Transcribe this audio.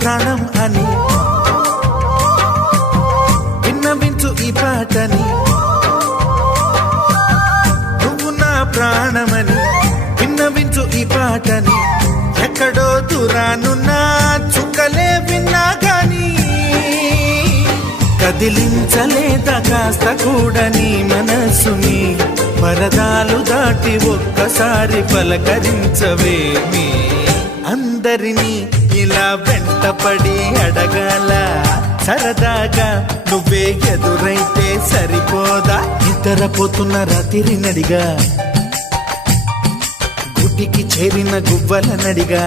ప్రాణం అని విన్నవించు ఈ పాటని, నువ్వు నా ప్రాణమని విన్నవించు ఈ పాటని. ఎక్కడో దూరానున్నా చుక్కలే విన్నా గాని కదిలించలేదా కాస్త కూడా నీ మనసుని. పరదాలు దాటి ఒక్కసారి పలకరించవేమి. అందరినీ ఇలా వెంటపడి అడగాల సరదాగా నువ్వే ఎదురైతే సరిపోదా. నిద్రపోతున్న రాత్రి నడిగా గుడికి చేరిన గువ్వల నడిగా